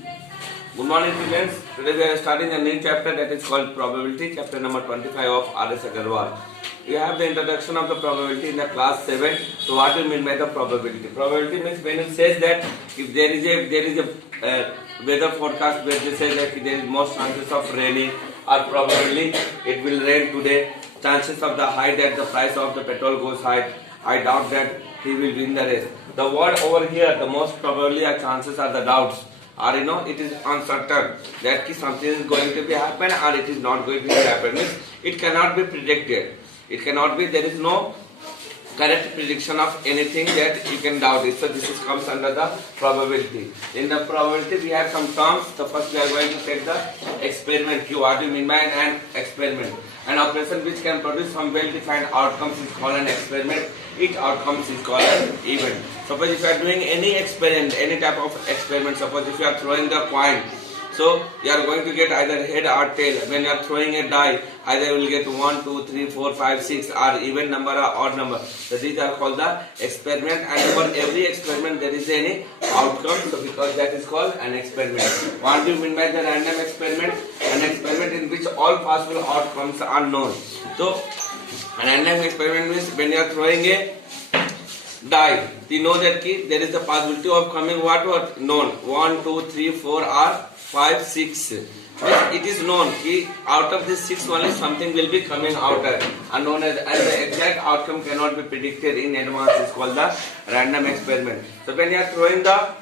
Good morning students. Today we are starting a new chapter that is called probability, chapter number 25 of R.S. Agarwal. You have the introduction of the probability in the class 7. So what do you mean by the probability? Probability means when it says that if there is a weather forecast where they say that there is most chances of raining or probably it will rain today, chances of the high that the price of the petrol goes high, I doubt that he will win the race. The word over here, the most probably are chances are the doubts. Or it is uncertain that something is going to be happen or it is not going to be happen. Means it cannot be predicted. It cannot be. There is no correct prediction of anything that you can doubt it. So this comes under the probability. In the probability, we have some terms. So first we are going to take the experiment. What do you mean by an experiment? An operation which can produce some well-defined outcomes is called an experiment. Each outcome is called an event. Suppose if you are doing any experiment, any type of experiment, suppose if you are throwing the coin, so you are going to get either head or tail. When you are throwing a die, either you will get 1, 2, 3, 4, 5, 6 or even number or odd number. So these are called the experiment, and for every experiment there is any outcome. So because that is called an experiment. What do you mean by the random experiment? An experiment in which all possible outcomes are known. So an random experiment means when you are throwing a die, you know that there is the possibility of coming what known 1, 2, 3, 4 or 5, 6. It is known that out of this 6 only something will be coming out and known as the exact outcome cannot be predicted in advance is called the random experiment. So when you are throwing the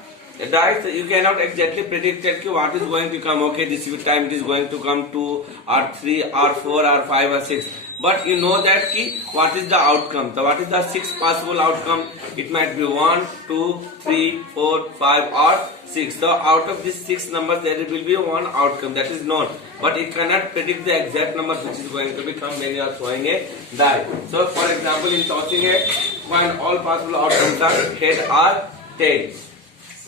dice, you cannot exactly predict that what is going to come. Okay, this time it is going to come 2 or 3 or 4 or 5 or 6. But you know that what is the outcome. So what is the 6 possible outcome? It might be 1, 2, 3, 4, 5 or 6. So out of these 6 numbers there will be one outcome that is known. But it cannot predict the exact number which is going to become when you are throwing a die. So for example, in tossing a coin, all possible outcomes are head or tail.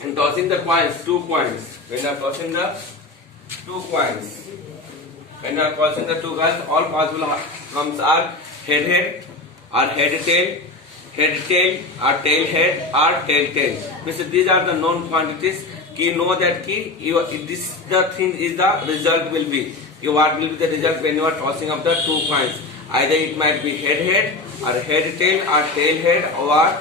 In tossing the coins, 2 coins. When you are tossing the 2 coins, when you are tossing the 2 coins, all possible outcomes are head or head tail or tail head or tail tail. Means these are the known quantities. You know that this the thing is the result will be. What will be the result when you are tossing up the 2 coins? Either it might be head or head tail or tail head or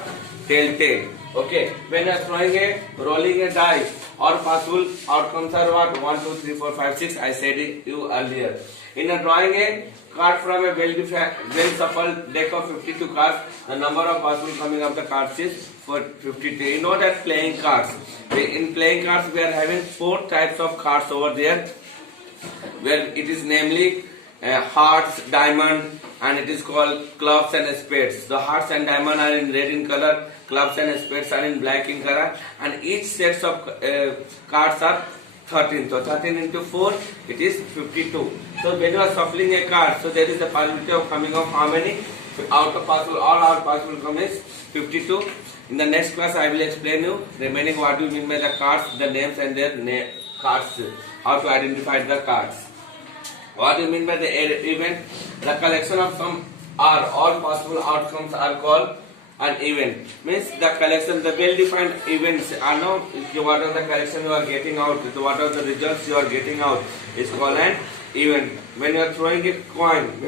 tail tail. Okay, when you are rolling a die, all possible outcomes are what? 1, 2, 3, 4, 5, 6. I said it you earlier. In drawing a card from a well-shuffled deck of 52 cards, the number of possible coming of the cards is 52. You know that playing cards. In playing cards, we are having 4 types of cards over there, where it is namely hearts, diamond, and it is called clubs and spades. The hearts and diamond are in red in color, clubs and spades are in black in color, and each set of cards are 13. So 13 into 4, it is 52. So when you are shuffling a card, so there is a possibility of coming of how many? Out of possible, all out possible come is 52. In the next class, I will explain you remaining what do you mean by the cards, the names and their cards, how to identify the cards. What do you mean by the event? The collection of some or all possible outcomes are called an event. Means the collection, the well-defined events are now what are the collection you are getting out, what are the results you are getting out is called an event. When you are throwing a coin,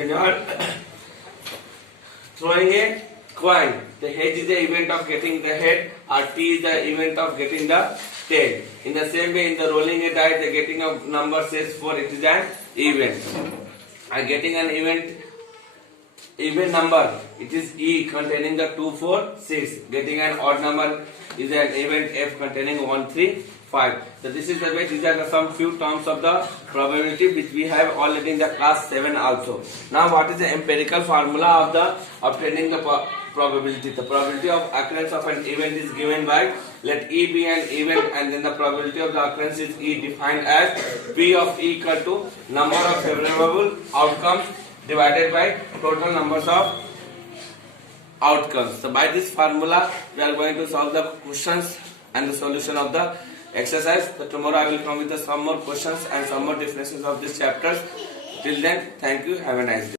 the head is the event of getting the head, or T is the event of getting the tail. In the same way, in the rolling a die, the getting of number says 4, it is an event. Getting an even number, it is E containing the 2, 4, 6. Getting an odd number is an event F containing 1, 3, 5. So this is the way. These are some few terms of the probability which we have already in the class 7 also. Now what is the empirical formula of the obtaining the probability? The probability of occurrence of an event is given by, let E be an event, and then the probability of the occurrence is E defined as P of E equal to number of favorable outcomes divided by total numbers of outcomes. So by this formula, we are going to solve the questions and the solution of the exercise. So tomorrow I will come with some more questions and some more definitions of these chapters. Till then, thank you. Have a nice day.